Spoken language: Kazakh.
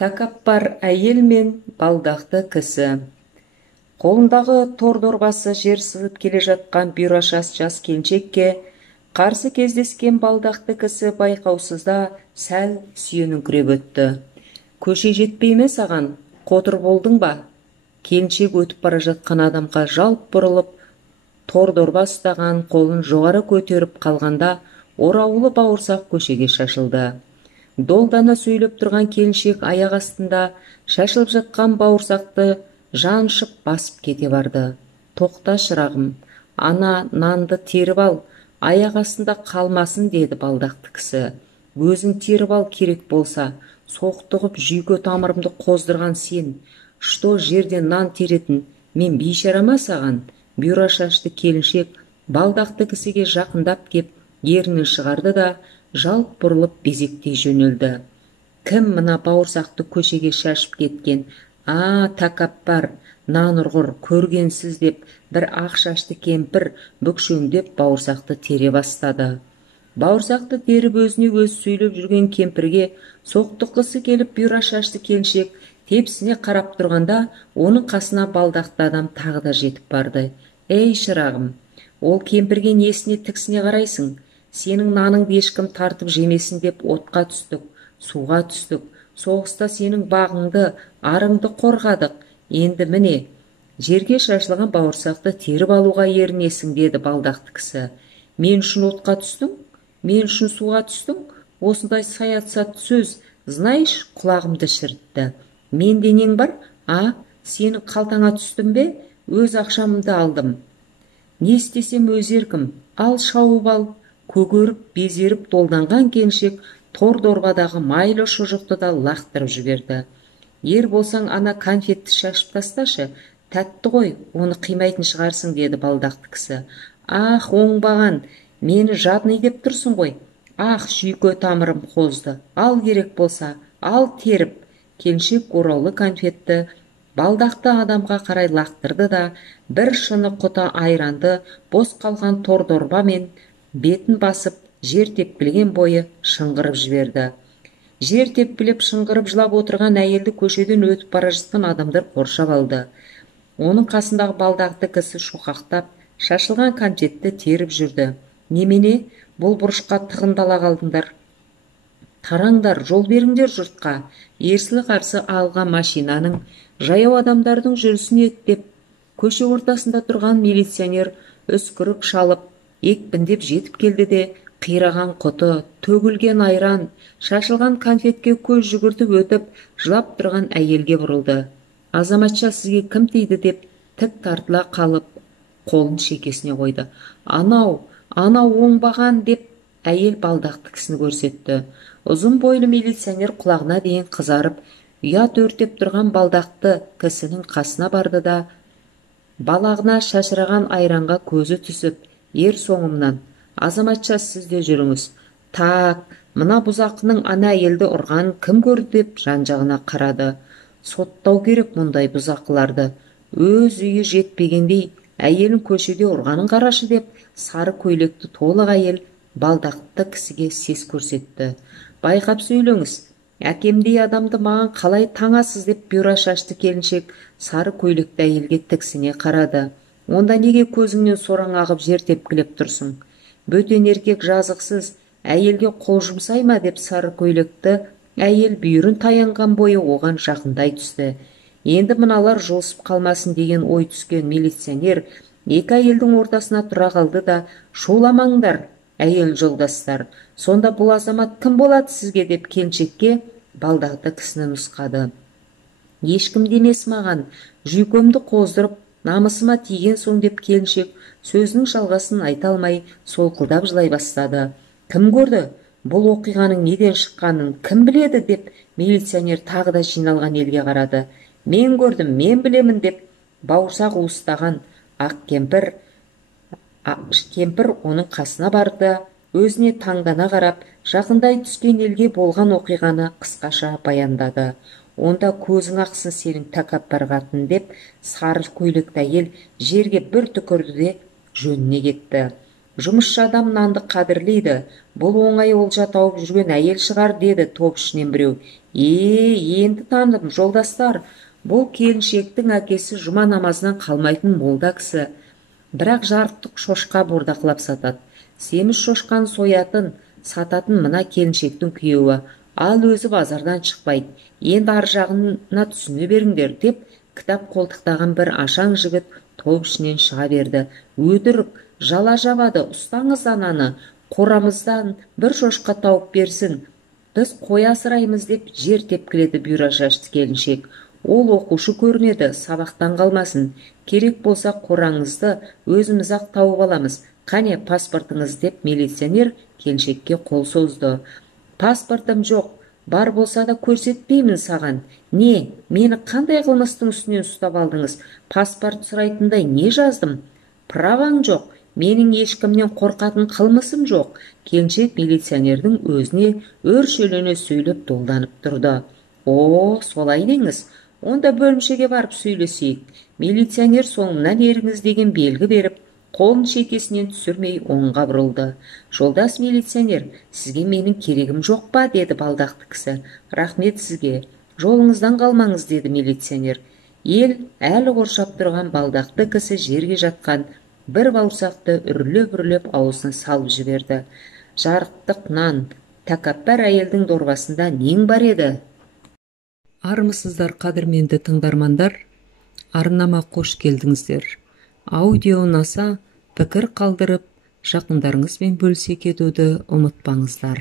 Тәкаппар әйел мен балдақты кісі. Қолындағы тор дорбасы жер сызып келе жатқан бұйрашас жас келіншекке қарсы кездескен балдақты кісі байқаусызда сәл сүйеніңкіреп өтті. Көше жетпей ме саған, қотыр болдың ба? Келіншек өтіп бара жатқан адамға жалт бұрылып, тор дорба ұстаған қолын жоғары көтеріп қалғанда, ораулы бауырсақ көшеге шашылды. Долдана сөйлеп тұрған келіншек аяқ астында шашылып жатқан бауырсақты жаншып басып кете барды. Тоқта шырағым, ана нанды теріп ал, аяқ астында қалмасын, деді балдақты кісі. Өзің теріп ал, керек болса, соқтығып жүйке тамырымды қоздырған сен. Что жерден нан теретін, мен бейшара ма саған? Бұйра шашты келіншек балдақты кісіге жақындап кеп, ернін шығарды да жалт бұрылып безектей жөнелді. Кім мына бауырсақты көшеге шашып кеткен? Тәкаппар, нан ұрғыр, көргенсіз, деп бір ақ шашты кемпір бүкшеңдеп бауырсақты тере бастады. Бауырсақты теріп өзіне өз сөйлеп жүрген кемпірге соқтыққысы келіп бұйра шашты келіншек тепсіне қарап тұрғанда, оның қасына балдақты адам тағы да жетіп барды. Ей шырағым, ол кемпірге несіне тіксіне қарайсың? Сенің наныңды ешкім тартып жемесін деп отқа түстік, суға түстік, соғыста сенің бағыңды, арыңды қорғадық. Енді міне, жерге шашылған бауырсақты теріп алуға ерінесің, деді балдақты кісі. Мен үшін отқа түстің, мен үшін суға түстің, осындай саят-сат сөз, знаиш, құлағымды шірітті. Мен денең бар, сенің қалтаңа түстім бе? Өз ақшамымды алдым. Не істесем өз еркім, ал шауып ал. Көгеріп, безеріп долданған келіншек тор дорбадағы майлы шұжықты да лақтырып жіберді. Ер болсаң, ана конфетті шашып тасташы, тәтті ғой, оны қимайтын шығарсың, деді балдақты кісі. Оңбаған, мені жадный деп тұрсың ғой. Жүйке тамырым қозды, ал керек болса, ал теріп. Келіншек ораулы конфетті балдақты адамға қарай лақтырды да, бір шыны құта айранды бос қалған тор дорбамен бетін басып, жер тепкілген бойы шыңғырып жіберді. Жер тепкілеп шыңғырып жылап отырған әйелді көшеден өтіп бара жатқан адамдар қоршап алды. Оның қасындағы балдақты кісі шоқақтап, шашылған конфетті теріп жүрді. Немене, бұл бұрышқа тығындала қалдыңдар? Тараңдар, жол беріңдер жұртқа. Ерсілі қарсы алған машинаның, жаяу адамдардың жүрісін еттеп, көше ортасында тұрған милиционер үскірік шалып, екпіндеп жетіп келді де, қираған құты, төгілген айран, шашылған конфетке көз жүгіртіп өтіп, жылап тұрған әйелге бұрылды. Азаматша, сізге кім тиді, деп тік тартыла қалып, қолын шекесіне қойды. Анау оңбаған, деп әйел балдақты кісіні көрсетті. Ұзын бойлы милиционер құлағына дейін қызарып, ұят өртеп тұрған балдақты кісінің қасына барды да, балағына шашыраған айранға көзі түсіп, ер соңымнан, азаматша, сіз де жүріңіз. Мына бұзақының ана әйелді ұрған кім көрді, деп жан-жағына қарады. Соттау керек мұндай бұзақыларды. Өз үйі жетпегендей, әйелін көшеде ұрғанын қарашы, деп сары көйлекті толық әйел балдақты кісіге сес көрсетті. Байқап сөйлеңіз, әкемдей адамды маған қалай таңасыз, деп бұйра шашты келіншек сары көйлекті әйелге тіксіне қарады. Онда неге көзіңнен сораң ағып жер тепкілеп тұрсың? Бөтен еркек жазықсыз, әйелге қол жұмсай ма, деп сары көйлекті әйел бүйірін таянған бойы оған жақындай түсті. Енді мыналар жолсып қалмасын деген ой түскен милиционер екі әйелдің ортасына тұра қалды да, шуламаңдар, әйел жолдастар, сонда бұл азамат кім болады сізге, деп келіншекке балдақты кісіні нұсқады. Ешкім демес маған, жүйкемді қоздырып, намысыма тиген соң, деп келіншек сөзінің жалғасын айта алмай солқылдап жылай бастады. Кім көрді? Бұл оқиғаның неден шыққанын кім біледі, деп милиционер тағы да жиналған елге қарады. Мен көрдім, мен білемін, деп бауырсақ уыстаған ақ кемпір оның қасына барды, өзіне таңдана қарап, жақындай түскен елге болған оқиғаны қысқаша баяндады. Онда көзің ақсын сенің тәкаппар қатын, деп сары көйлекті әйел жерге бір түкірді де жөніне кетті. Жұмысшы адам нанды қадірлейді, бұл оңай олжа тауып жүрген әйел шығар, деді топ ішінен біреу. Енді таныдым, жолдастар. Бұл келіншектің әкесі жұма намазынан қалмайтын молда кісі. Бірақ жарықтық шошқа бордақылап сатады. Семіз шошқаны соятын, сататын мына келіншектің күйеуі. Ал өзі базардан шықпайды. Енді ар жағына түсіне беріңдер деп, кітап қолтықтаған бір ашаң жігіт топ ішінен шыға берді. Өтірік, жала жабады, ұстаңыз ананы, қорамыздан бір шошқа тауып берсін. Біз қой асыраймыз деп жер тепкіледі бұйра шашты келіншек. Ол оқушы көрінеді, сабақтан қалмасын. Керек болса қораңызды өзіміз-ақ тауып аламыз. Қане паспортыңыз деп милиционер келіншекке қол созды. Паспортым жоқ, бар болса да көрсетпеймін саған. Не, мені қандай қылмыстың үстінен ұстап алдыңыз? Паспорт сұрайтындай не жаздым? Праваң жоқ, менің ешкімнен қорқатын қылмысым жоқ. Келіншек милиционердің өзіне өршелене сөйлеп долданып тұрды. О, солай деңіз. Онда бөлімшеге барып сөйлесейік. Милиционер соңымнан еріңіз деген белгі беріп, қолын шекесінен түсірмей оңға бұрылды. Жолдас милиционер, сізге менің керегім жоқ па, деді балдақты кісі. Рахмет сізге. Жолыңыздан қалмаңыз, деді милиционер. Ел әлі қоршап тұрған балдақты кісі жерге жатқан бір бауырсақты үрлеп аузына салып жіберді. Жарықтық нан, тәкаппар әйелдің дорбасында нең бар еді? Армысыздар, қадірменді тыңдармандар, арнама қош келдіңіздер. Аудио ұнаса, пікір қалдырып, жақындарыңызбен бөлісе кетуді ұмытпаңыздар.